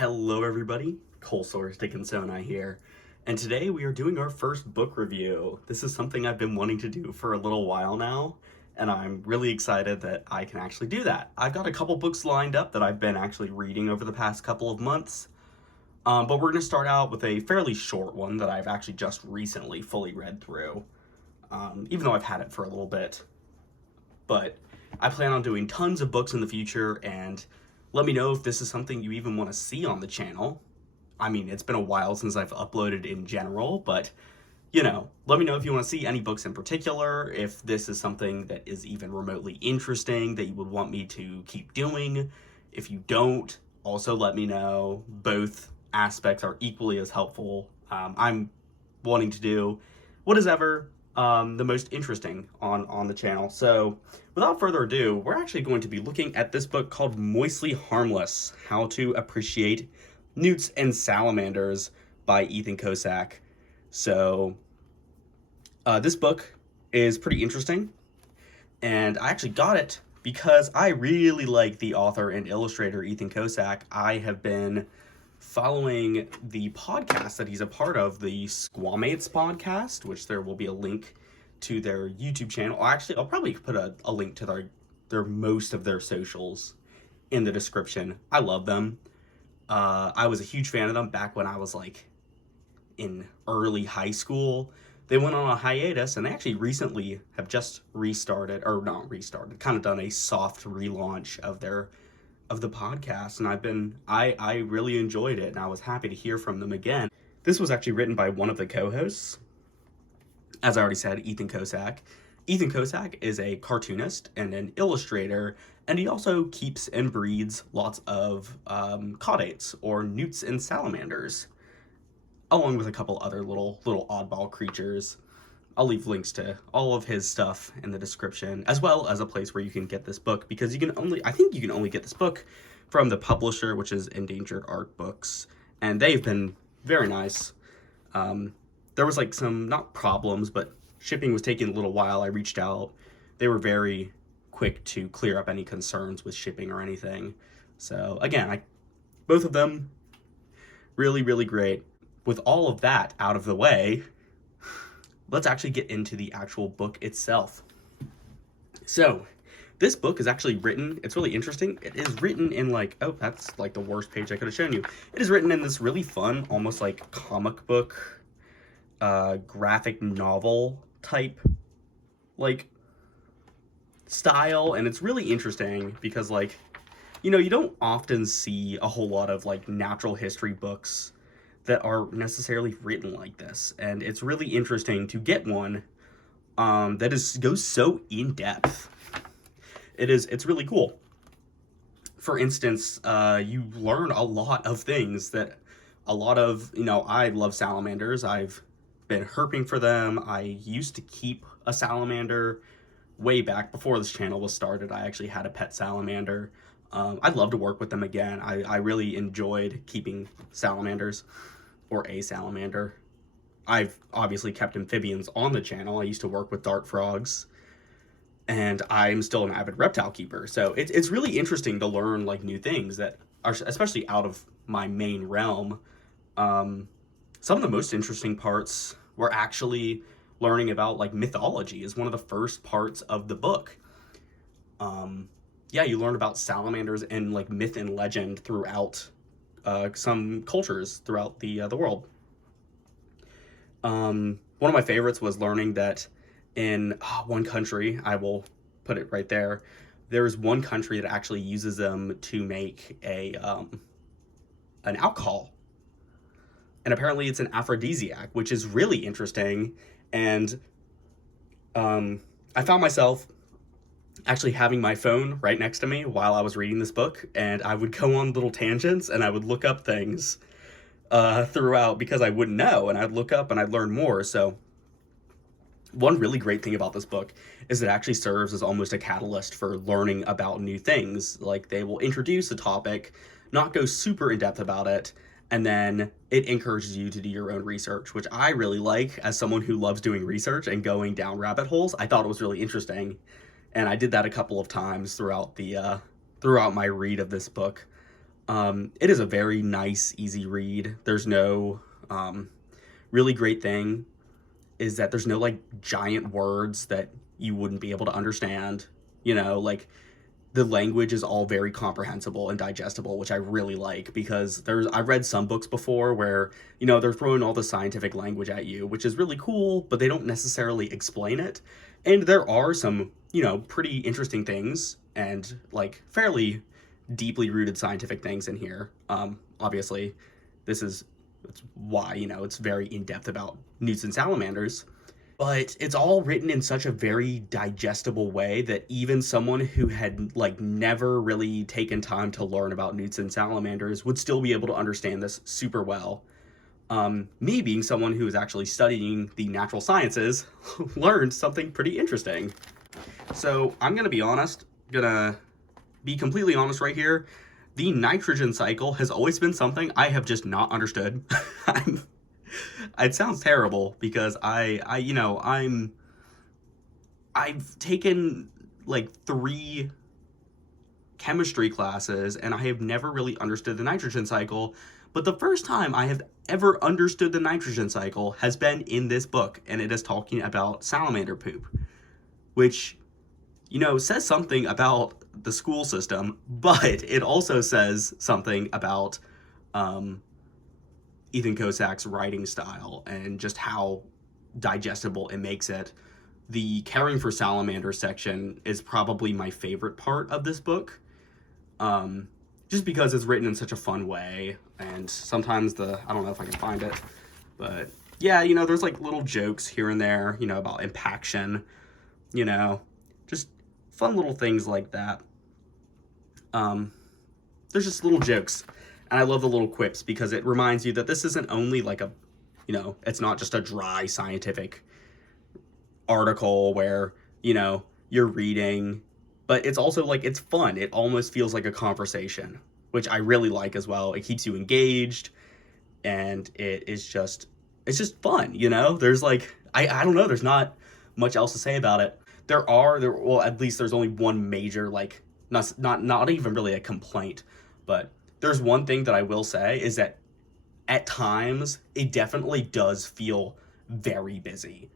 Hello everybody, Cole Dickinsoni here, and today we are doing our first book review. This is something I've been wanting to do for a little while now, and I'm really excited that I can actually do that. I've got a couple books lined up that I've been actually reading over the past couple of months, but we're going to start out with a fairly short one that I've actually just recently fully read through, even though I've had it for a little bit. But I plan on doing tons of books in the future, and let me know if this is something you even want to see on the channel. I mean, it's been a while since I've uploaded in general, but, let me know if you want to see any books in particular, if this is something that is even remotely interesting that you would want me to keep doing. If you don't, also let me know. Both aspects are equally as helpful. I'm wanting to do what is ever the most interesting on the channel. So without further ado, we're actually going to be looking at this book called Moistly Harmless, How to Appreciate Newts and Salamanders by Ethan Kocak. So this book is pretty interesting, and I actually got it because I really like the author and illustrator Ethan Kocak. I have been following the podcast that he's a part of, the Squamates podcast, which there will be a link to their YouTube channel. Actually, I'll probably put a link to their most of their socials in the description. I love them. I was a huge fan of them back when I was like in early high school. They went on a hiatus, and they actually recently have just restarted, or not restarted, kind of done a soft relaunch of the podcast, and I really enjoyed it, and I was happy to hear from them again. This was actually written by one of the co-hosts, as I already said, Ethan Kocak. Ethan Kocak is a cartoonist and an illustrator, and he also keeps and breeds lots of caudates, or newts and salamanders, along with a couple other little oddball creatures. I'll leave links to all of his stuff in the description, as well as a place where you can get this book, because I think you can only get this book from the publisher, which is Endangered Art Books, and they've been very nice. There was like some, not problems, but shipping was taking a little while. I reached out. They were very quick to clear up any concerns with shipping or anything. So again, both of them really, really great. With all of that out of the way, let's actually get into the actual book itself. So, this book is actually written, it's really interesting. It is written in that's like the worst page I could have shown you. It is written in this really fun, almost like comic book, graphic novel type, style. And it's really interesting because, you don't often see a whole lot of, natural history books that are necessarily written like this, and it's really interesting to get one that goes so in depth. It's really cool. For instance, you learn a lot of things that I love salamanders. I've been herping for them. I used to keep a salamander way back before this channel was started. I actually had a pet salamander. I'd love to work with them again. I really enjoyed keeping salamanders, or a salamander. I've obviously kept amphibians on the channel. I used to work with dart frogs, and I'm still an avid reptile keeper. So it's really interesting to learn new things that are especially out of my main realm. Some of the most interesting parts were actually learning about mythology is one of the first parts of the book. You learn about salamanders and myth and legend throughout some cultures throughout the world. One of my favorites was learning that in one country, I will put it right there, there is one country that actually uses them to make an alcohol. And apparently it's an aphrodisiac, which is really interesting. And I found myself actually having my phone right next to me while I was reading this book, and I would go on little tangents, and I would look up things throughout because I wouldn't know, and I'd look up and I'd learn more. So one really great thing about this book is it actually serves as almost a catalyst for learning about new things. They will introduce a topic, not go super in depth about it, and then it encourages you to do your own research, which I really like as someone who loves doing research and going down rabbit holes. I thought it was really interesting. And I did that a couple of times throughout my read of this book. It is a very nice, easy read. There's no really great thing is that there's no like giant words that you wouldn't be able to understand. Like the language is all very comprehensible and digestible, which I really like because I've read some books before where, they're throwing all the scientific language at you, which is really cool, but they don't necessarily explain it. And there are some, pretty interesting things and like fairly deeply rooted scientific things in here. Obviously, that's why, it's very in depth about newts and salamanders. But it's all written in such a very digestible way that even someone who had like never really taken time to learn about newts and salamanders would still be able to understand this super well. Me being someone who is actually studying the natural sciences learned something pretty interesting. So I'm gonna be honest, gonna be completely honest right here. The nitrogen cycle has always been something I have just not understood. It sounds terrible because I've taken like 3 chemistry classes and I have never really understood the nitrogen cycle. But the first time I have ever understood the nitrogen cycle has been in this book, and it is talking about salamander poop, which, says something about the school system, but it also says something about Ethan Kocak's writing style and just how digestible it makes it. The caring for salamanders section is probably my favorite part of this book, just because it's written in such a fun way, and sometimes I don't know if I can find it, but yeah, there's like little jokes here and there, about impaction, just fun little things like that. There's just little jokes. And I love the little quips because it reminds you that this isn't only like it's not just a dry scientific article where, you're reading, but it's also like, it's fun. It almost feels like a conversation, which I really like as well. It keeps you engaged and it's just fun, There's like, I don't know, there's not much else to say about it. Well, at least there's only one major, like, not even really a complaint, but there's one thing that I will say is that at times it definitely does feel very busy.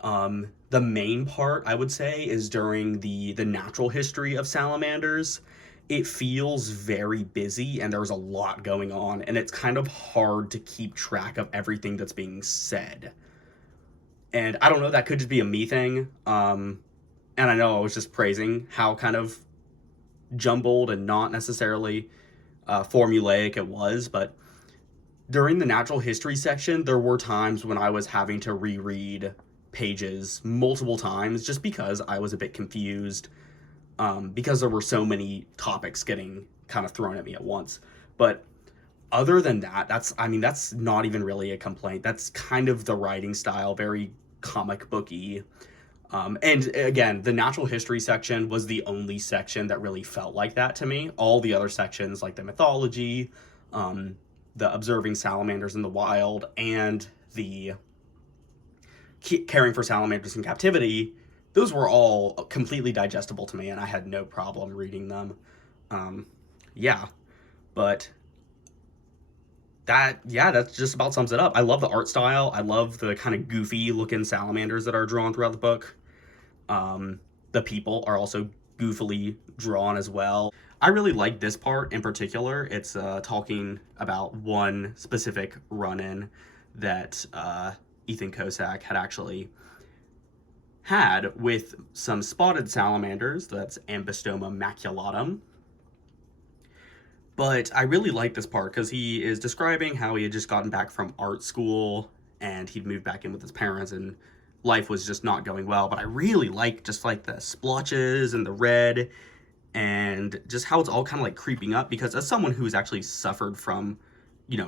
The main part I would say is during the natural history of salamanders. It feels very busy and there's a lot going on, and it's kind of hard to keep track of everything that's being said. And I don't know, that could just be a me thing. And I know I was just praising how kind of jumbled and not necessarily formulaic it was, but during the natural history section, there were times when I was having to reread pages multiple times just because I was a bit confused, because there were so many topics getting kind of thrown at me at once. But other than that, that's not even really a complaint. That's kind of the writing style, very comic booky. And again, the natural history section was the only section that really felt like that to me. All the other sections, like the mythology, the observing salamanders in the wild, and the caring for salamanders in captivity, those were all completely digestible to me, and I had no problem reading them. Yeah, but that just about sums it up. I love the art style. I love the kind of goofy looking salamanders that are drawn throughout the book. The people are also goofily drawn as well. I really like this part in particular. It's talking about one specific run-in that Ethan Kocak had actually had with some spotted salamanders. That's Ambystoma maculatum. But I really like this part because he is describing how he had just gotten back from art school and he'd moved back in with his parents and life was just not going well. But I really like just like the splotches and the red and just how it's all kind of like creeping up, because as someone who's actually suffered from,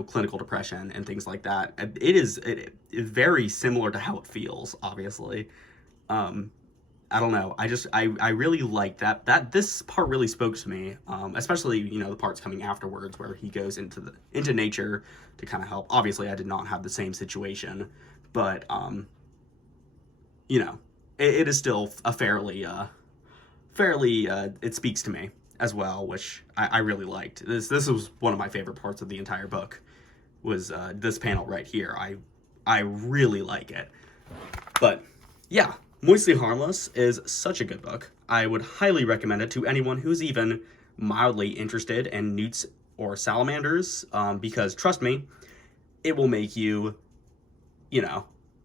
clinical depression and things like that, it is very similar to how it feels, obviously. I don't know. I really like that this part really spoke to me, especially, the parts coming afterwards where he goes into nature to kind of help. Obviously, I did not have the same situation, but, it is still a fairly, it speaks to me. as well, which I really liked. This was one of my favorite parts of the entire book, was this panel right here. I really like it. But yeah, Moistly Harmless is such a good book. I would highly recommend it to anyone who's even mildly interested in newts or salamanders, because trust me, it will make you,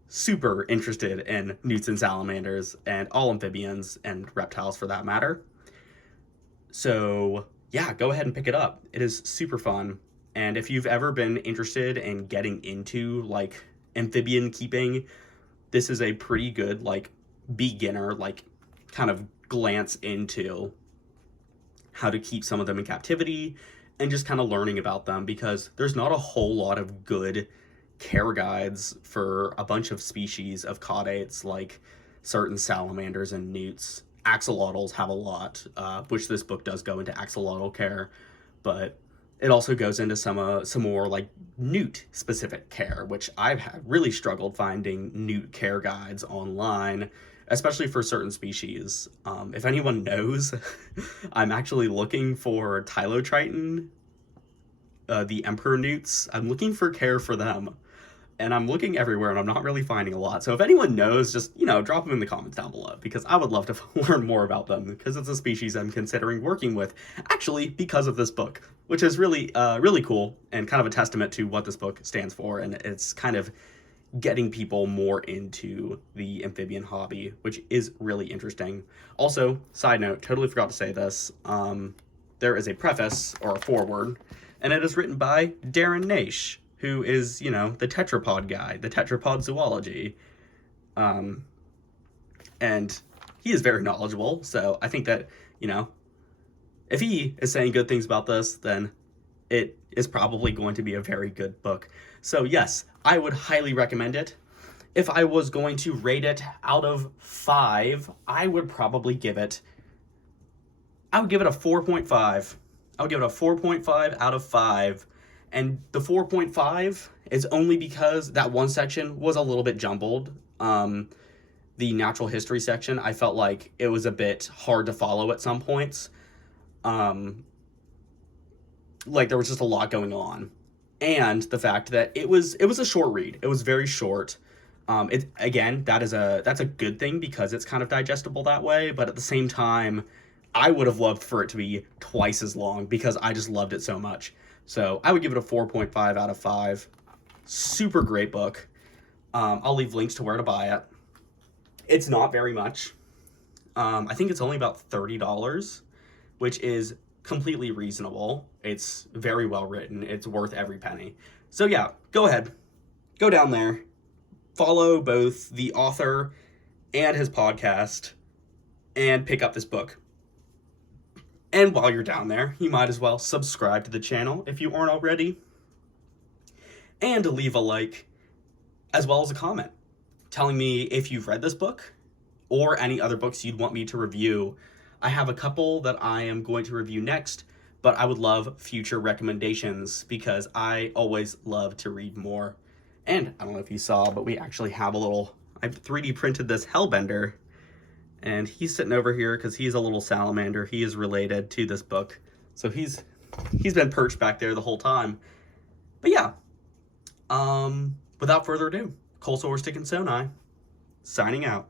super interested in newts and salamanders and all amphibians and reptiles for that matter. So yeah, go ahead and pick it up. It is super fun. And if you've ever been interested in getting into like amphibian keeping, this is a pretty good like beginner like kind of glance into how to keep some of them in captivity and just kind of learning about them, because there's not a whole lot of good care guides for a bunch of species of caudates like certain salamanders and newts. Axolotls have a lot, which this book does go into axolotl care, but it also goes into some more like newt specific care, which I've really struggled finding newt care guides online, especially for certain species. If anyone knows, I'm actually looking for Tylotriton, the emperor newts. I'm looking for care for them, and I'm looking everywhere and I'm not really finding a lot. So if anyone knows, just, drop them in the comments down below, because I would love to learn more about them, because it's a species I'm considering working with, actually, because of this book, which is really, really cool and kind of a testament to what this book stands for. And it's kind of getting people more into the amphibian hobby, which is really interesting. Also, side note, totally forgot to say this, there is a preface or a foreword, and it is written by Darren Naish, who is, the tetrapod guy, the tetrapod zoology. And he is very knowledgeable, so I think that, if he is saying good things about this, then it is probably going to be a very good book. So yes, I would highly recommend it. If I was going to rate it out of 5, I would probably give it a 4.5. I would give it a 4.5 out of 5. And the 4.5 is only because that one section was a little bit jumbled. The natural history section, I felt like it was a bit hard to follow at some points. Like there was just a lot going on. And the fact that it was a short read. It was very short. That's a good thing, because it's kind of digestible that way, but at the same time, I would have loved for it to be twice as long, because I just loved it so much. So I would give it a 4.5 out of 5. Super great book. I'll leave links to where to buy it. It's not very much. I think it's only about $30, which is completely reasonable. It's very well written. It's worth every penny. So yeah, go ahead. Go down there. Follow both the author and his podcast, and pick up this book. And while you're down there, you might as well subscribe to the channel if you aren't already, and leave a like, as well as a comment, telling me if you've read this book or any other books you'd want me to review. I have a couple that I am going to review next, but I would love future recommendations, because I always love to read more. And I don't know if you saw, but we actually have I've 3D printed this Hellbender. And he's sitting over here because he's a little salamander. He is related to this book. So he's been perched back there the whole time. But yeah, without further ado, Coleslaw Stick and Sonai, signing out.